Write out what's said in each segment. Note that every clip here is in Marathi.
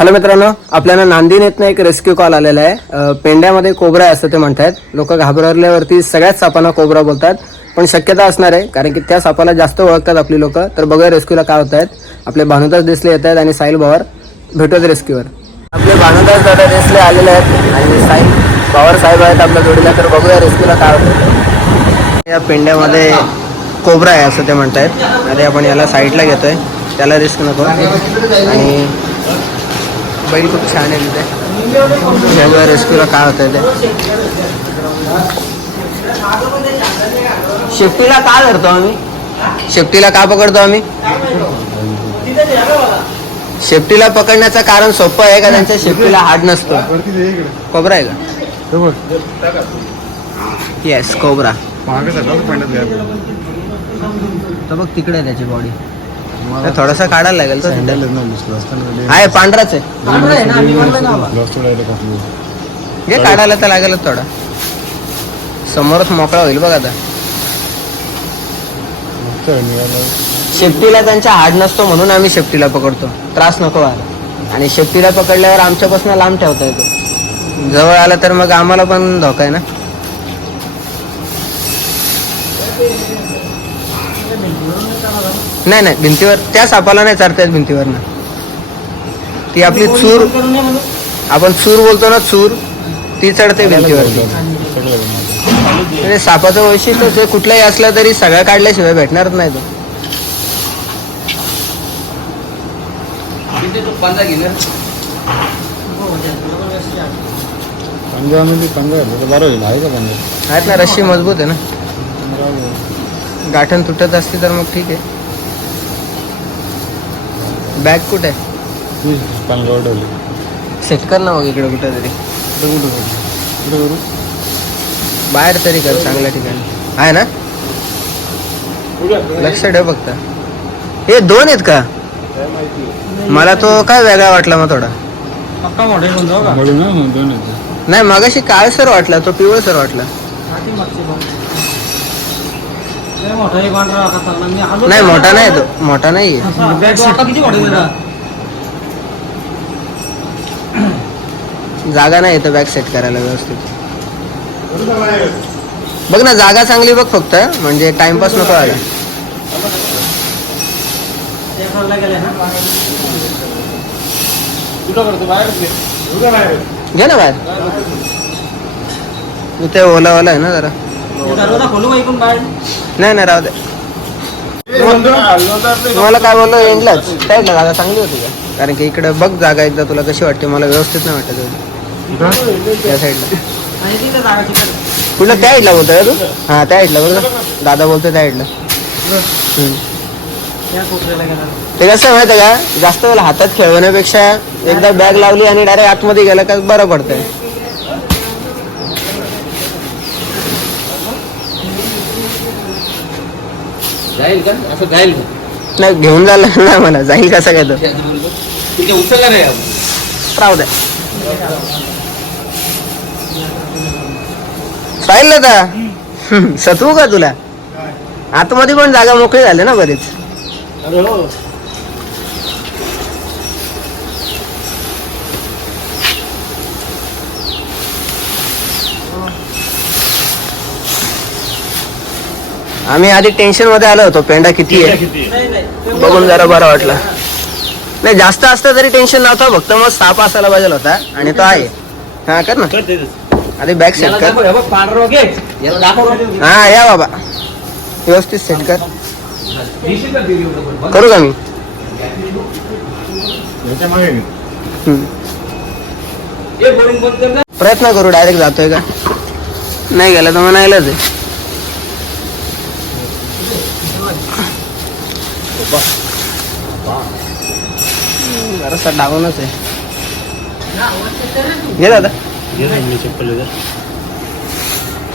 हॅलो मित्रांनो आपल्याला नांदीन येतनं एक रेस्क्यू कॉल आलेला आहे. पेंड्यामध्ये कोबरा आहे असं ते म्हणतात लोक घाबरल्यावरती सगळ्याच सापांना कोबरा बोलतात. पण शक्यता असणार आहे कारण की त्या सापाला जास्त ओळखतात आपली लोक. तर बघूया रेस्क्यूला काय होत आहेत आपले भानुदास दिसले येत आहेत आणि साहिल बावर भेटत रेस्क्यूवर आपले भानुदास दादा दिसले आलेले आहेत आणि साहिल पवार साहेब आहेत आपल्या जोडीला. तर बघूया रेस्क्यूला काय होतं या पेंड्यामध्ये कोबरा आहे असं ते म्हणतायत. अरे आपण याला साईडला घेतोय. त्याला रिस्क नको. आणि बैल खूप छान आहे तिथे. बघूया रेस्क्यूला काय होतं ते. शेफ्टीला का धरतो आम्ही? शेफ्टीला का पकडतो आम्ही? शेफ्टीला पकडण्याचं कारण सोपं आहे का त्यांच्या शेफ्टीला हाड नसतो. कोबरा आहे का? Yes cobra. तर बघ तिकडे त्याची बॉडी थोडासा काढायला लागेल तो आहे पांढराच आहे. हे काढायला तर लागेलच थोडा. समोरच मोकळा होईल बघ आता. शेफ्टीला त्यांचा हाड नसतो म्हणून आम्ही शेफ्टीला पकडतो. त्रास नको व्हायला. आणि शेफ्टीला पकडल्यावर आमच्यापासून लांब ठेवता येतो. जवळ आला तर मग आम्हाला पण धोका आहे ना? नाही नाही भिंतीवर त्या सापाला नाही चारता येत भिंतीवर ना ती आपली चूर आपण चूर बोलतो ना चूर ती चढते भिंतीवरती. म्हणजे सापाचं वैशिष्ट्यच आहे कुठलाही असला तरी सगळ्या काढल्याशिवाय भेटणारच नाही तो. पंजा आहेत ना रस्सी मजबूत आहे ना. गाठण तुटत असती तर मग ठीक आहे. बॅग कुठे? आहे सेट कर ना मग इकडे कुठे तरी कुठे करू. बाहेर तरी कर चांगल्या ठिकाणी. आहे ना? लक्ष ठेव फक्त. हे दोन आहेत का? मला तो काय वेगळा वाटला मग थोडा. म्हणून ना मग दोन येते नाही मगाशी काळसर वाटला तो पिवळसर वाटला. नाही मोठा नाही तो मोठा नाही जागा नाही येतं बॅग सेट करायला व्यवस्थित. बघ ना जागा चांगली बघ फक्त म्हणजे टाइमपास नको आला. घे. ना बाहेर. इथे ओला ओला आहे ना जरा. नाही नाही राहू दे. तुम्हाला काय बोललो एंडलाच साईडला जागा चांगली होती का? कारण की इकडे बघ जागा एकदा तुला कशी वाटते मला व्यवस्थित नाही वाटत एवढी. त्या साईडला. कुठलं त्या साईडला बोलतोय का तू? हा त्या साईडला बघ ना. दादा बोलतोय त्या साईडला. हम्म. ते कसं आहे माहिती आहे का? जास्त वेळेला हातात खेळवण्यापेक्षा एकदा बॅग लावली आणि डायरेक्ट आतमध्ये गेला का बरं पडतंय. जाईल का? असं जाईल? नाही घेऊन जायला नाही मला जाईल कसं काय तो? ठीक आहे उचलला नाही आपण. राहू द्या पाहिलं का सतवू का तुला? आतमध्ये पण जागा मोकळी झाली ना बरीच? आम्ही आधी टेन्शनमध्ये आलो होतो पेंडा किती आहे? बघून जरा बरा वाटला. नाही जास्त असतं तरी टेन्शन नव्हतं फक्त मग साप असायला पाहिजे होता आणि तो आहे. हा कर ना. आधी बॅग सेट कर. हे. हा या बाबा. व्यवस्थित सेट कर. करू का मी. प्रयत्न करू डायरेक्ट जातोय का? नाही गेला तर म्हणायलाच आहे. जरासा डाऊनच आहे. घे दादा.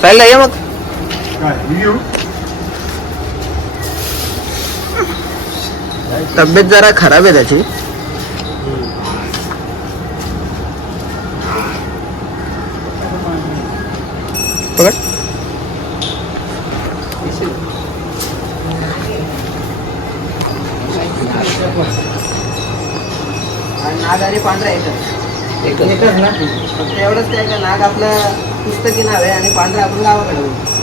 चाललं ये मग. तब्येत जरा खराब आहे त्याची. पकड. नादारी आणि पांढरा एकच एकच. एकच ना? फक्त एवढंच काय का नाग आपलं पुस्तकी नाव आहे आणि पांढरा आपण गावाकडे बोलतो.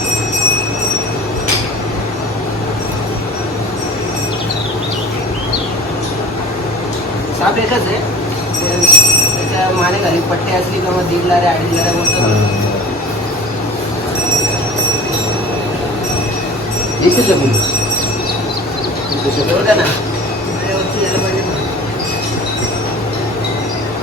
साप एकच आहे. ते- त्याच्या माने घाली पट्टे असली का मग दीड लाऱ्या अडीच लाऱ्या बोलतो दिसेल ना.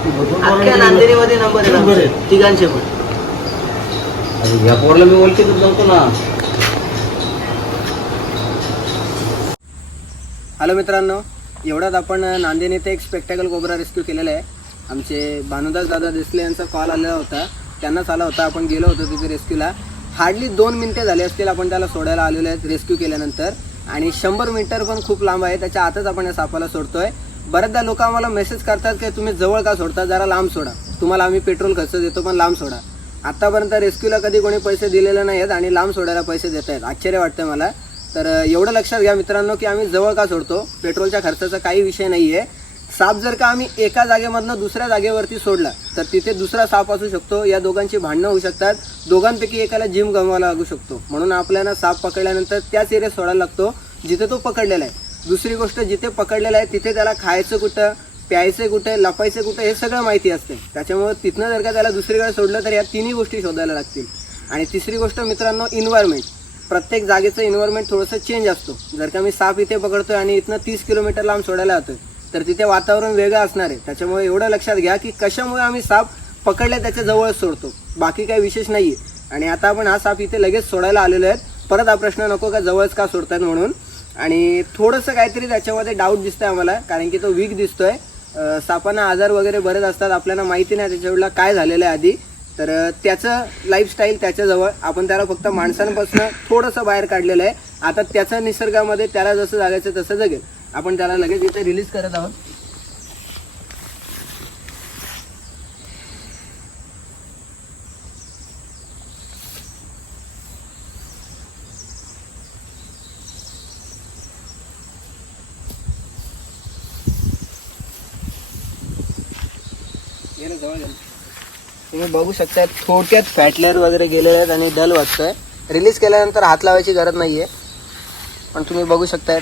अख्ख्या नांदेरीमध्ये नंबर आहे नंबर आहे. आमचे. तिघांचे पण. अरे या पोरला मी ओळखीतच नव्हतो ना. हॅलो मित्रांनो एवढ्यात आपण नांदेड येथे एक स्पेक्टॅकल कोबरा रेस्क्यू केलेला आहे. आमचे भानुदास दादा देसले यांचा कॉल आलेला होता. त्यांनाच आला होता. आपण गेलो होतो तिथे रेस्क्यूला हार्डली दोन मिनिटे झाले असतील आपण त्याला सोडायला आलेलो आहेत रेस्क्यू केल्यानंतर. आणि शंभर मीटर पण खूप लांब आहे. त्याच्या आतच आपण या सापाला सोडतोय. बऱ्याचदा लोक आम्हाला मेसेज करतात की तुम्ही जवळ का सोडता? जरा लांब सोडा. तुम्हाला आम्ही पेट्रोल खर्च देतो पण लांब सोडा. आतापर्यंत रेस्क्यूला कधी कोणी पैसे दिलेले नाही आहेत आणि लांब सोडायला पैसे देत आहेत. आश्चर्य वाटतं मला. तर एवढं लक्षात घ्या मित्रांनो की आम्ही जवळ का सोडतो? पेट्रोलच्या खर्चाचा काही विषय नाही आहे साप जर का आम्ही एका जागेमधनं दुसऱ्या जागेवरती सोडला तर तिथे दुसरा साप असू शकतो. या दोघांची भांडणं होऊ शकतात. दोघांपैकी एकाला जिम गमवायला लागू शकतो. म्हणून आपल्याला साप पकडल्यानंतर त्याच एरियात सोडायला लागतो जिथे तो पकडलेला आहे. दुसरी गोष्ट जिथे पकडलेलं आहे तिथे त्याला खायचं कुठं प्यायचं कुठं लपायचं कुठं हे सगळं माहिती असते. त्याच्यामुळे तिथनं जर का त्याला दुसरीकडे सोडलं तर या तिन्ही गोष्टी शोधायला लागतील. आणि तिसरी गोष्ट मित्रांनो इन्व्हायरमेंट प्रत्येक जागेचं इन्व्हायरमेंट थोडंसं चेंज असतो. जर का मी साप इथे पकडतोय आणि इथनं तीस किलोमीटर लांब सोडायला जातोय तर तिथे वातावरण वेगळं असणार आहे. त्याच्यामुळे एवढं लक्षात घ्या की कशामुळे आम्ही साप पकडल्या त्याच्या जवळच सोडतो. बाकी काही विशेष नाही आहे आणि आता आपण हा साप इथे लगेच सोडायला आलेलो आहेत. परत हा प्रश्न नको का जवळच का सोडतात म्हणून? आणि थोडंसं काहीतरी त्याच्यामध्ये डाऊट दिसतंय आम्हाला कारण की तो वीक दिसतोय. सापांना आजार वगैरे बरेच असतात आपल्याला माहिती नाही त्याच्यावेळेला काय झालेलं आहे आधी. तर त्याचं लाईफस्टाईल त्याच्याजवळ आपण त्याला फक्त माणसांपासून थोडंसं बाहेर काढलेलं आहे. आता त्याचं निसर्गामध्ये त्याला जसं जागायचं तसं जगेल. आपण त्याला लगेच इथे रिलीज करत आहोत. तुम्ही बघू शकता थोडक्यात फॅटलेअर वगैरे गेलेले आहेत आणि डल वाटतोय. रिलीज केल्यानंतर हात लावायची गरज नाही आहे पण तुम्ही बघू शकताय